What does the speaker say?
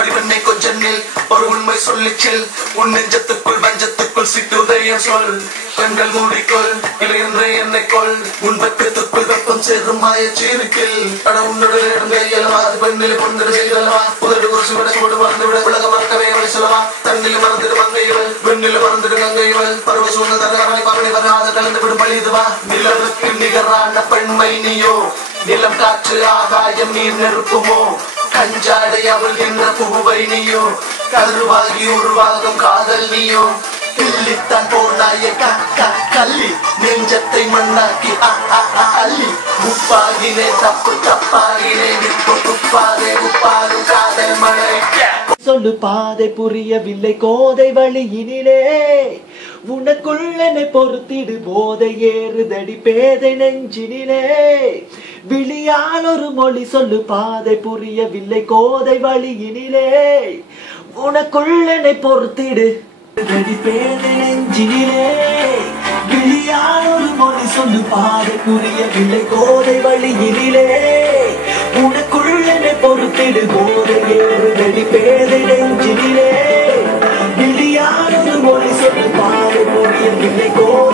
அடிவெண்ணை கொஞ்சம் நெல் ஒரு உண்மை சொல்லிச்சில் உன் நெஞ்சத்துக்குள் வஞ்சத்துக்குள் சிட்டுதயம் சொல் கண்கள் மூடிக்கொள் இல்லை என்ற என்னை கொள் உன் வெப்பத்துக்குள் வெப்பம் சேரும் மாய சீருக்கில் அட உன்னுடைய இடங்கையலவா அது பெண்ணில் பொண்ணில் செய்தலவா உதடு ஒரு சுவட சுவடு மறந்துவிட உலக மறக்கவே வழி சொல்லவா தண்ணில் மறந்துடு மங்கைகள் வெண்ணில் மறந்துடு கங்கைகள் பருவ சூழ்ந்த பணி வராத கலந்து விடும் பழிதுவா நிலவுக்கு நிகரான பெண்மை நீயோ நிலம் காற்று ஆகாயம் நீர் நெருப்புமோ கஞ்சாடை அவள் என்ற புகுவை நீயோ கருவாகி உருவாகும் காதல் நீயோ கிள்ளித்தான் போனாய கள்ளி நெஞ்சத்தை மண்ணாக்கி அள்ளி உப்பாகினே தப்பு தப்பாகினே நிற்பு உப்பாதே உப்பாகும் காதல் மழை சொல்லு பாதை புரியவில்லை கோதை வழியினிலே உனக்குள் என்னை பொறுத்திடு போதை ஏறுதடி பேதை நெஞ்சினிலே விழியால் ஒரு மொழி சொல்லு பாதை புரியவில்லை கோதை வழியினிலே உனக்குள் என்னை பொறுத்திடு தடி பேதை நெஞ்சினிலே விழியால் ஒரு மொழி சொல்லு பாதை புரியவில்லை கோதை வழியினிலே உனக்குள் என்னை பொறுத்திடு போதை ஏறுதடி பேதை நெஞ்சினிலே விழியால் ஒரு மொழி சொல்லு பாதை புரியவில்லை கோதை